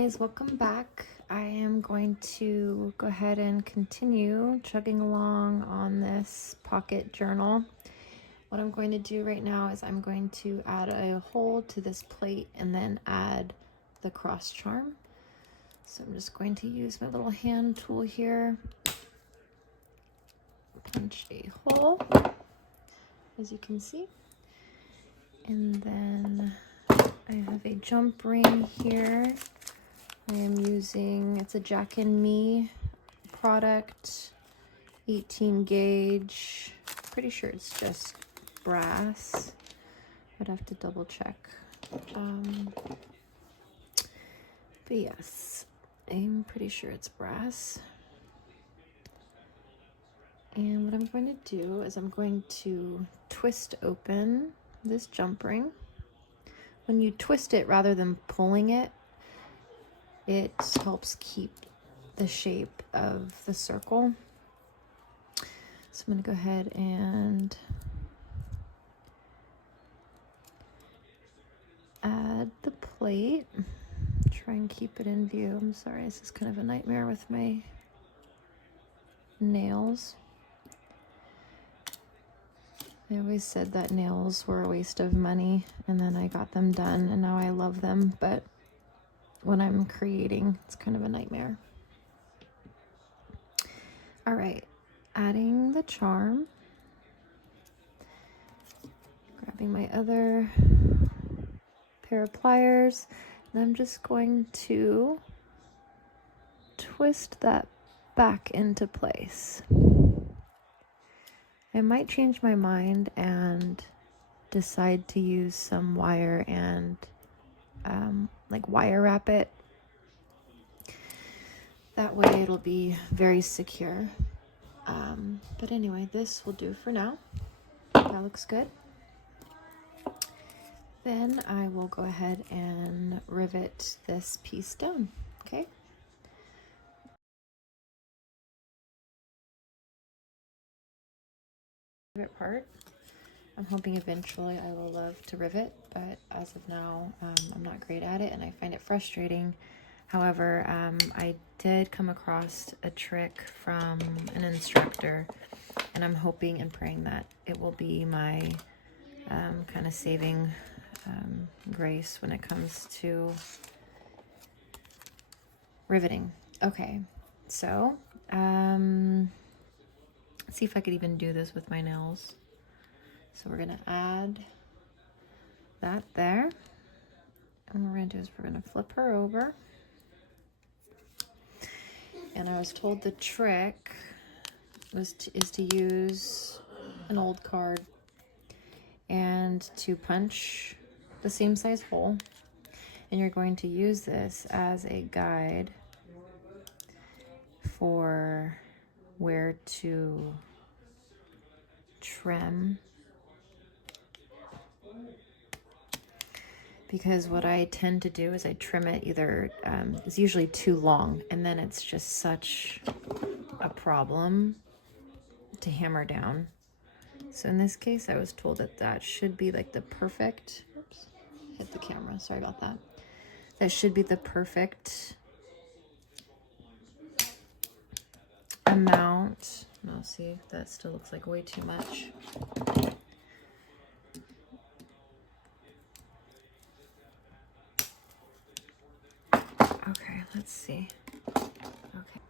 guys, welcome back. I am going to go ahead and continue chugging along on this pocket journal. What I'm going to do right now is I'm going to add a hole to this plate and then add the cross charm. So I'm just going to use my little hand tool here, punch a hole, as you can see, and then I have a jump ring here. I am using, it's a Jack and Me product, 18 gauge. Pretty sure it's just brass. I'd have to double check. But yes, I'm pretty sure it's brass. And what I'm going to do is I'm going to twist open this jump ring. When you twist it rather than pulling it, it helps keep the shape of the circle. So I'm going to go ahead and add the plate. Try and keep it in view. I'm sorry, this is kind of a nightmare with my nails. I always said that nails were a waste of money, and then I got them done and now I love them, but when I'm creating, it's kind of a nightmare. All right, adding the charm, grabbing my other pair of pliers, and I'm just going to twist that back into place. I might change my mind and decide to use some wire and like wire wrap it. That way it'll be very secure. But anyway, this will do for now. That looks good. Then I will go ahead and rivet this piece down, okay? Rivet part. I'm hoping eventually I will love to rivet, but as of now, I'm not great at it and I find it frustrating. However, I did come across a trick from an instructor, and I'm hoping and praying that it will be my kind of saving grace when it comes to riveting. Okay, so let's see if I could even do this with my nails. So we're gonna add that there. And what we're gonna do is we're gonna flip her over. And I was told the trick is to use an old card and to punch the same size hole. And you're going to use this as a guide for where to trim. Because what I tend to do is I trim it either, it's usually too long, and then it's just such a problem to hammer down. So in this case, I was told that that should be like the perfect, oops, hit the camera, sorry about that. That should be the perfect amount. No, see, that still looks like way too much. Okay, let's see. Okay.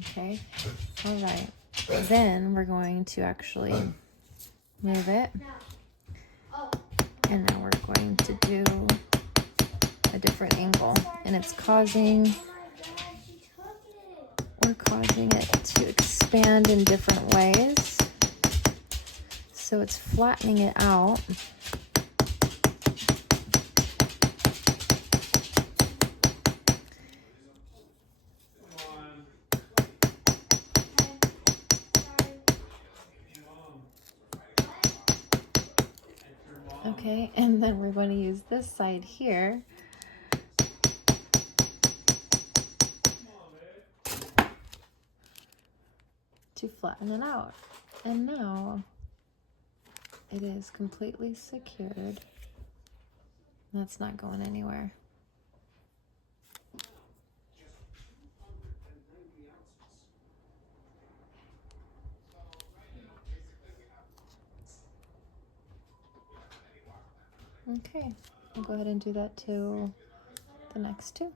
Okay, all right. Then we're going to actually move it. And now we're going to do a different angle. And it's causing, we're causing it to expand in different ways. So it's flattening it out. Okay, and then we're going to use this side here to flatten it out. And now it is completely secured. That's not going anywhere. Okay, I'll go ahead and do that to the next two.